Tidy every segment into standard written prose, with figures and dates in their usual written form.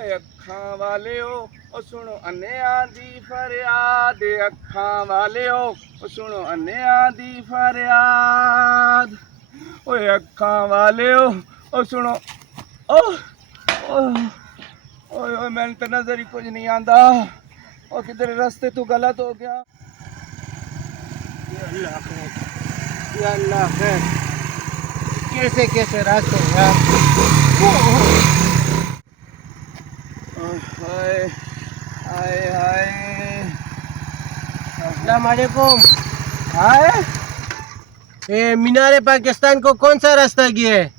ओए अखां वालियो ओ सुनो अन्नेयां दी फरियाद, अखां वालियो ओ सुनो अन्नेयां दी फरियाद। ओए अखां वालियो ओ सुनो ओ ओए ओए मैंने तो नजर ही कुछ नहीं आंदा। और किधर रास्ते तू गलत हो गया। या अल्लाह खैर, या अल्लाह खैर, कैसे कैसे रास्ते यार। हाय हाय हाय। अस्सलाम वालेकुम। हाय ये मीनारे पाकिस्तान को कौन सा रास्ता गया है?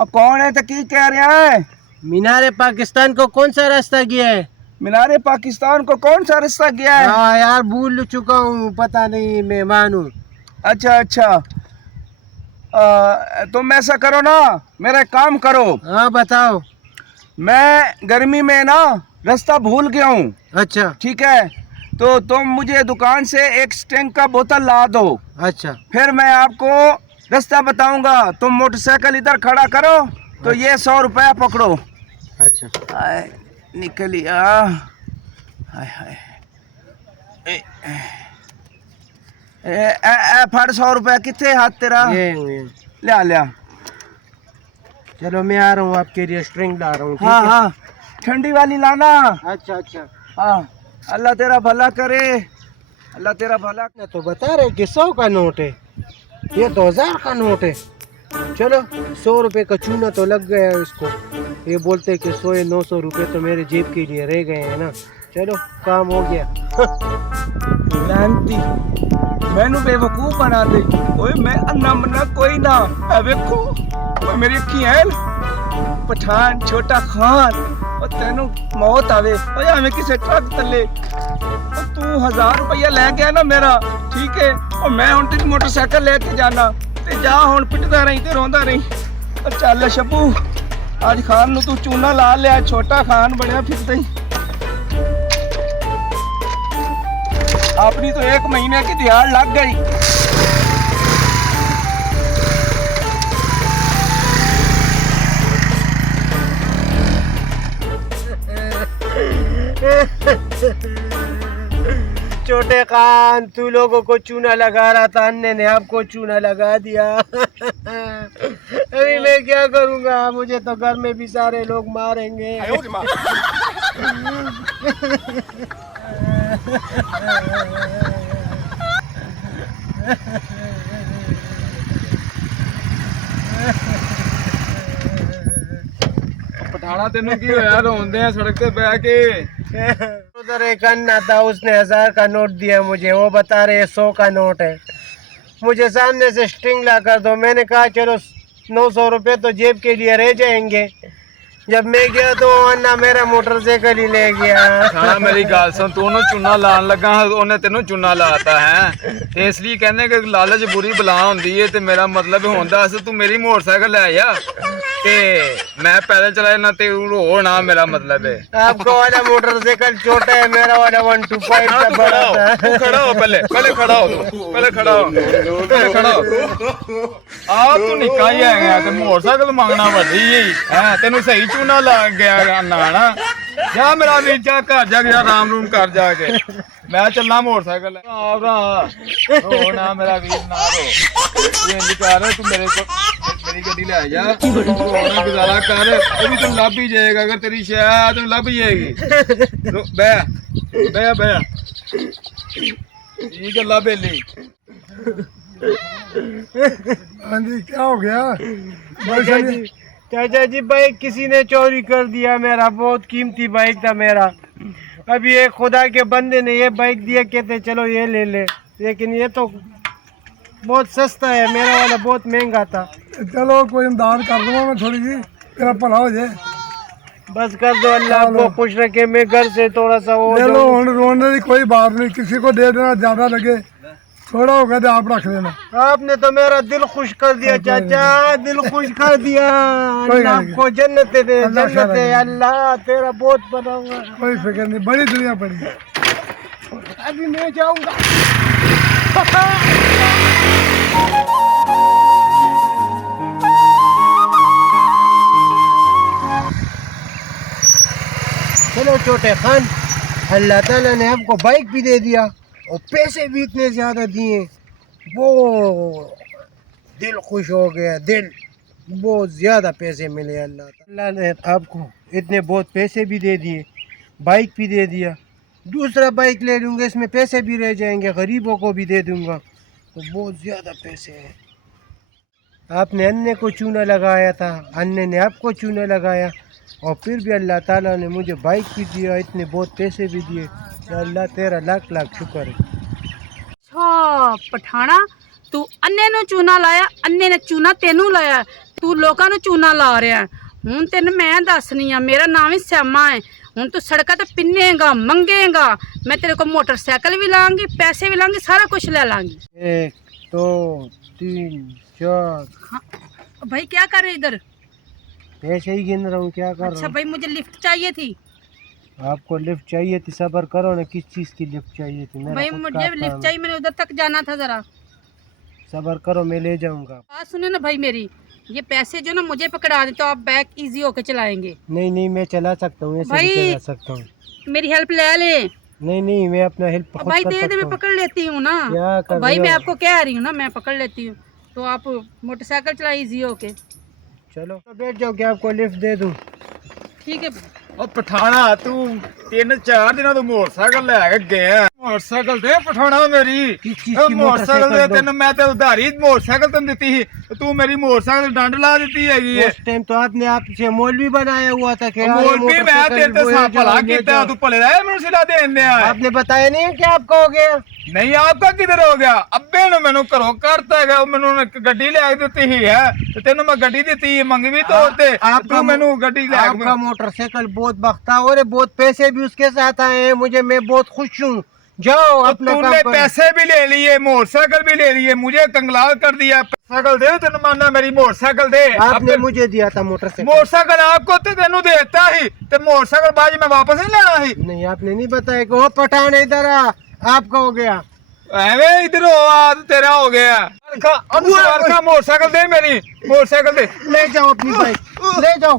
अब कौन है तो की कह रहा है? मीनारे पाकिस्तान को कौन सा रास्ता गया है? मीनारे पाकिस्तान को कौन सा रास्ता गया है? हाँ यार भूल चुका हूँ, पता नहीं, मेहमान हूँ। अच्छा अच्छा। तुम ऐसा करो ना, मेरा एक काम करो। हाँ बताओ। मैं गर्मी में ना रास्ता भूल गया हूँ। अच्छा ठीक है, तो तुम मुझे दुकान से एक स्टिंग का बोतल ला दो। अच्छा फिर मैं आपको रास्ता बताऊंगा। तुम मोटरसाइकिल इधर खड़ा करो तो ये 100 रुपया पकड़ो। अच्छा। आए निकलिया। हाय हाय। ए, ए, ए, ए, फड़ 100 रुपया कितने हाथ तेरा? ये लिया लिया। चलो मैं आ रहा हूँ, आपके लिए स्ट्रिंग ला रहा हूँ। हाँ हाँ, ठंडी वाली लाना। अच्छा अच्छा। हाँ, अल्लाह तेरा भला करे, अल्लाह तेरा भला। ना तो बता रहे कि 100 का नोट है, ये 2000 का नोट है। चलो 100 रुपए का चूना तो लग गया है इसको। ये बोलते कि 100 या 900 रुपए तो मेरे जेब के लिए रह गए हैं ना। चलो काम हो गया। लानती मैनू बेवकूफ बना दे। ओए मैं अन्ना मन्ना कोई ना। ए वेखो ओए मेरी अखियां हैं पठान छोटा खान। और तेनू मौत आवे ओए हमें किसे ट्रक तले। और तू 1000 रुपया ले गया ना मेरा, ठीक है। और मैं हुण तेरी मोटरसाइकिल लेके जाना ते जा हुण पिटदा रही ते रोंदा रही। और चल शब्बू, आज खान नू तू चूना ला लिया, छोटा खान बनया फिरदा ही। अपनी तो 1 महीने की दिहाड़ लग गई। छोटे खान, तू लोगों को चूना लगा रहा था, अन्ने ने आपको चूना लगा दिया। अभी मैं क्या करूंगा? मुझे तो घर में भी सारे लोग मारेंगे। पठाना तेनू की होया? रोंदे हैं सड़क पे बैठ के। उधर एक अन्ना था, उसने 1000 का नोट दिया मुझे, वो बता रहे 100 का नोट है। मुझे सामने से स्ट्रिंग ला कर दो। मैंने कहा चलो 900 रुपये तो जेब के लिए रह जाएंगे। जब मैं गया तो अन्ना मेरा मोटरसाइकिल ही ले गया। हाँ मेरी गल सुन, तू ओनू चूना लान लगा, ओने तेनू चूना लाता है। ते इसलिए कहने कि लालच बुरी बला होंदी है। ते मेरा मतलब होंदा अस तू मेरी मोटरसाइकिल ले जा ते मैं पैदल चलाए ना ते रो ना, मेरा मतलब है। आपका वाला मोटरसाइकिल छोटा है, मेरा वाला 125 का बड़ा था। तू खड़ा हो, पहले पहले खड़ा हो, तू पहले खड़ा हो, पहले खड़ा हो। आ तू निक्का ही है ते मोटरसाइकिल मंगना वड्डी है। तेनू सही चूना लग गया ना ना। जा मेरा वीर जा घर जा, आराम रूम कर जाके। मैं चलना मोटरसाइकिल हो ना मेरा वीर, ना रो। ये कर तू मेरे को मेरी गड्डी ले जा, गुजारा कर। अभी तुम लभ ही जाएगा, अगर तेरी शायद तुम लभ ही जाएगी। बह बह बह, ठीक है ला बेली। हाँ जी, क्या हो गया? चाचा जी बाइक किसी ने चोरी कर दिया मेरा, बहुत कीमती बाइक था मेरा। अभी ये खुदा के बंदे ने ये बाइक दिया, कहते चलो ये ले ले, लेकिन ये तो बहुत सस्ता है, मेरा वाला बहुत महंगा था। चलो कोई इमदाद कर दूंगा मैं थोड़ी सी, तेरा भला हो जाए। बस कर दो, अल्लाह आपको खुश रखे। मैं घर से थोड़ा सा वो चलो रोने की कोई बात नहीं, किसी को दे देना, ज्यादा लगे थोड़ा होगा तो आप रख लेना। आपने तो मेरा दिल खुश कर दिया चाचा, दिल खुश कर दिया। अल्लाह आपको जन्नत दे, जन्नत दे अल्लाह, तेरा बहुत बनाऊंगा। कोई फिक्र नहीं, बड़ी दुनिया पड़ी। अभी मैं जाऊंगा। चलो छोटे खान, अल्लाह ताला ने आपको बाइक भी दे दिया और पैसे भी इतने ज़्यादा दिए, वो दिल खुश हो गया, दिल बहुत ज़्यादा पैसे मिले। अल्लाह ने आपको इतने बहुत पैसे भी दे दिए, बाइक भी दे दिया। दूसरा बाइक ले लूँगा, इसमें पैसे भी रह जाएंगे, गरीबों को भी दे दूँगा, तो बहुत ज़्यादा पैसे हैं। आपने अन्य को चूना लगाया था, अन्य ने आपको चूना लगाया, और फिर भी अल्लाह ताला ने मुझे बाइक भी दिया, इतने बहुत पैसे भी दिए। तो अल्लाह तेरा लाख लाख शुक्र है। अच्छा पठाना, तू अन्ने ਨੂੰ ਚੂਨਾ ਲਾਇਆ, अन्ने ने चूना तेनू लाया, तू लोगों ਨੂੰ चूना ला रहा है। ਹੁਣ ਤੈਨੂੰ ਮੈਂ ਦੱਸਣੀ ਆ, ਮੇਰਾ ਨਾਮ ਹੀ श्यामा है। ਹੁਣ ਤੂੰ ਸੜਕਾਂ ਤੇ ਪਿੰਨੇਗਾ, ਮੰਗੇਗਾ, मैं तेरे को मोटरसाइकिल भी लाऊंगी, पैसे भी लाऊंगी, सारा कुछ ले लाऊंगी। 1 2 3 4। हाँ भाई क्या कर रहे इधर? ऐसे ही गिन रहा हूँ, क्या कर अच्छा रहा हूँ। भाई मुझे लिफ्ट चाहिए थी। आपको लिफ्ट चाहिए थी, सब्र करो ना, किस चीज़ की लिफ्ट चाहिए थी? मेरा भाई खुद मुझे का लिफ्ट काम है। चाहिए, मैंने उधर तक जाना था, जरा सब्र करो, मैं ले जाऊंगा। बात सुने ना भाई मेरी, ये पैसे जो ना मुझे पकड़ा दे तो आप बैग इजी होके चलाएंगे। नहीं नहीं, मैं चला सकता हूँ, ऐसे भाई, भी चला सकता हूँ। मेरी हेल्प ले ले। नहीं नहीं, मैं अपना हेल्प खुद भाई कर दे दे, सकता मैं हूँ। पकड़ लेती हूँ ना। क्या कर भाई रहे मैं हो? आपको कह रही हूँ ना, मैं पकड़ लेती हूँ, तो आप मोटरसाइकिल चलाए इजी होके। चलो तो बैठ जाओ, क्या आपको लिफ्ट दे दूँ? ठीक है। ਉਹ ਪਠਾਣਾ ਤੂੰ 3-4 ਦਿਨਾਂ ਤੋਂ ਮੋਟਰਸਾਈਕਲ ਲੈ ਕੇ ਗਿਆ, ਮੋਟਰਸਾਈਕਲ ਦੇ ਪਠਾਣਾ ਮੇਰੀ। किस चीज़ ਉਹ की ਮੋਟਰਸਾਈਕਲ ਦੇ मोटरसाइकिल दो? ਤੈਨੂੰ ਮੈਂ ਤੇ ਉਧਾਰੀ ਮੋਟਰਸਾਈਕਲ ਤੈਨੂੰ ਦਿੱਤੀ ਸੀ, ਤੇ ਤੂੰ ਮੇਰੀ ਮੋਟਰਸਾਈਕਲ ਡੰਡ ਲਾ ਦਿੱਤੀ ਹੈਗੀ ਹੈ। उस टाइम तो आपने आपसे मौलवी बनाया हुआ था कि ਉਹ ਮੋਲਵੀ ਮੈਂ ਤੇਰੇ ਤੇ ਸਾ ਭਲਾ ਕੀਤਾ, ਤੂੰ ਭਲੇ ਦਾ ਮੈਨੂੰ ਸਿਲਾ ਦੇਣ ਦਿਆ। आपने बताया नहीं कि आपका हो गया। ਨਹੀਂ ਆਪਕਾ ਕਿਧਰ ਹੋ ਗਿਆ? ਅੱਬੇ ਨੂੰ ਮੈਨੂੰ ਘਰੋਂ ਕੱਢਤਾ ਹੈਗਾ, ਉਹ ਮੈਨੂੰ ਇੱਕ ਗੱਡੀ ਲਿਆ ਕੇ ਦਿੱਤੀ ਸੀ ਹੈ, ਤੇ ਤੈਨੂੰ ਮੈਂ ਗੱਡੀ ਦਿੱਤੀ ਮੰਗਵੀ ਤੌਰ ਤੇ, ਤੂੰ ਮੈਨੂੰ ਗੱਡੀ ਲਿਆ आपका मोटरसाइकिल बहुत बख्ता और बहुत पैसे भी उसके साथ आए हैं मुझे, मैं बहुत खुश हूँ। जाओ अपना काम तूने करो। पैसे भी ले लिए, मोटरसाइकिल भी ले लिए, मुझे कंगलाल कर दिया। साइकिल दे, तेन मानना मेरी मोटरसाइकिल दे। आपने मुझे दिया था मोटरसाइकिल। मोटरसाइकिल आपको तो तेनू देता ही, ते मोटरसाइकिल बाजी में वापस नहीं लेना ही। नहीं आपने नहीं बताया कि वो पठान इधर आ, आपका हो गया। एवे इधर हो आ, तेरा हो गया। मोटरसाइकिल दे, मेरी मोटरसाइकिल दे। ले जाओ अपनी बाइक, ले जाओ,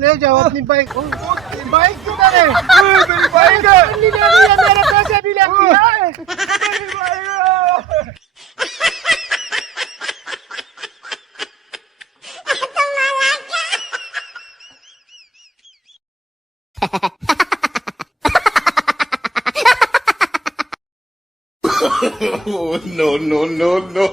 ले जाओ अपनी बाइक। बाइक किधर है? मेरी बाइक ले लिया, मेरे पैसे भी ले लिए। Oh, no, no, no, no.